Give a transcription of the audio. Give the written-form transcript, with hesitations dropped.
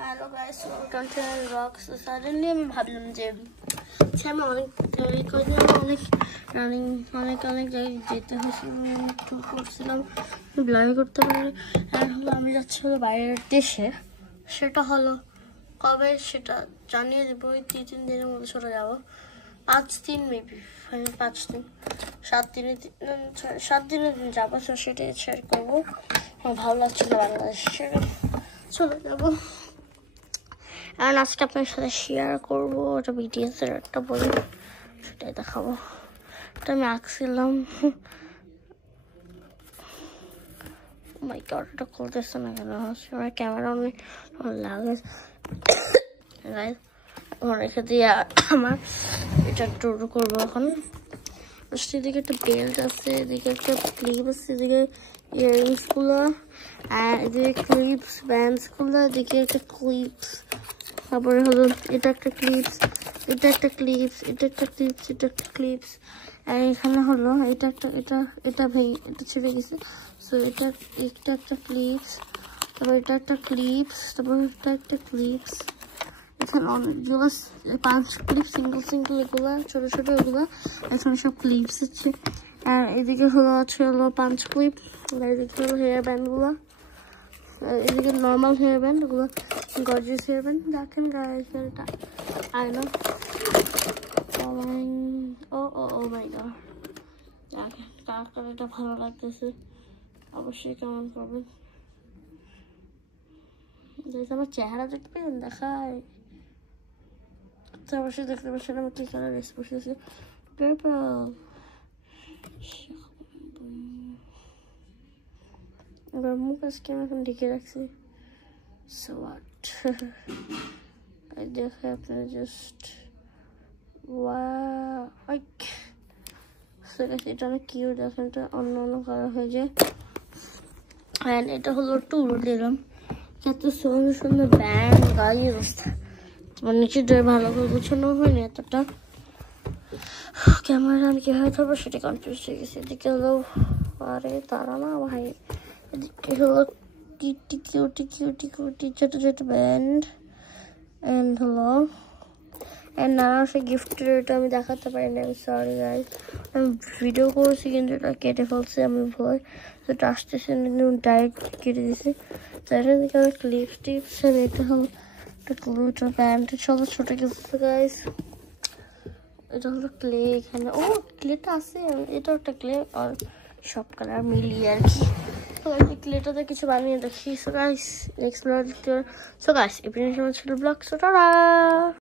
Hello guys, welcome to my blog. So suddenly আমি ভাবলাম যে আমি অনেক জায়গায় যেতে হয়েছিল, করছিলাম, ব্লগ করতে পারি। আর হলো আমি যাচ্ছি হলো বাইরের দেশে। সেটা হলো কবে সেটা জানিয়ে দেবো। ওই 3 দিনের মধ্যে চলে যাবো। 5 দিন মেবি, 5 দিন 7 দিনের দিন যাবো। তো সেটাই শেয়ার করবো। আমার ভালো লাগছিল বাংলাদেশে চলে যাবো। আর আজকে আপনার সাথে শেয়ার করবো ওটা বিটিএসের একটা বই, সেটাই দেখাবো। এটা আমি আঁকছিলাম। মাই গড, এটা খুলতেছে না কেন? আমার ক্যামেরা অনেক লাগে রেখে দিয়ে আমার এটা একটু করবো এখন। এদিকে একটা বেল্ট আছে, এদিকে একটা ক্লিপ আছে, এদিকে ইয়াররিংস গুলো, আর এদিকে ক্লিপস ব্যান্ডস গুলো, এদিকে একটা ক্লিপস, তারপরে হলো এটা একটা ক্লিপস, এটা একটা ক্লিপস, এটা একটা ক্লিপস, এটা একটা ক্লিপস। আর এখানে হলো এটা একটা এটা ছিঁড়ে গেছে। সো এটা একটা ক্লিপস, তারপর এটা একটা ক্লিপস, তারপর এটা একটা ক্লিপস। এখানে অনেকগুলো 5 ক্লিপ, সিঙ্গেল এগুলো ছোট এগুলো এখানে সব ক্লিপস আছে। আর এদিকে আছে 5 ক্লিপ। আর এদিকে হলো হেয়ার ব্যান্ড গুলো, এদিকে নর্মাল হেয়ার ব্যান্ড, এগুলো গর্জিয়াস হেয়ার ব্যান্ড। দেখেন গাইস, এটা I know oh my God, দেখেন কার এটা ভালো লাগতেছে অবশ্যই কমেন্ট করবেন। আমার চেহারা দেখবেন, দেখায় অবশ্যই দেখতে পাচ্ছেন আমি কি কালার ড্রেস পরতেছি, পার্পল। এবার মুখ আজকে আমি এখন ঢেকে রাখছি। সো হোয়াট, দেখে আপনারা জাস্ট এটা অনেক কিউট। দেখেন এটা অন্য কালার হয়ে যায়। অ্যান্ড এটা হলো টুল দিলাম, এত সুন্দর ব্যান্ড গাইস। আমার নিচে দিয়ে ভালো করে গুছানো হয়নি এতটা, ক্যামেরা আমি কীভাবে ধরবো সেটা কনফিউজ হয়ে গেছে। এদিকে হলো আরে তারা না ভাই, এদিকে হলো কিউটি ছোট ব্যান্ড। অ্যান্ড হলো নানা সে গিফটের, এটা আমি দেখাতে পারিনি, আমি সরি গাইস। আমি ভিডিও করেছি কিন্তু এটা কেটে ফেলছি আমি ভয়, তো এটা আসতেছে ডাইরেক্ট কেটে দিয়েছি। তাই এদিকে আমি ক্লিপস এটা হলো একটা ব্যান্ড ছোট গিফট গাইস। এটা হলো ক্লে, এখানে ক্লেটা আছে, এটা একটা ক্লে আর সব কালার মিলিয়ে আর কি। তো ক্লেটাতে কিছু বানিয়ে দেখি। So guys next blog, so guys এই পর্যন্ত ছিল ব্লগ। So tata.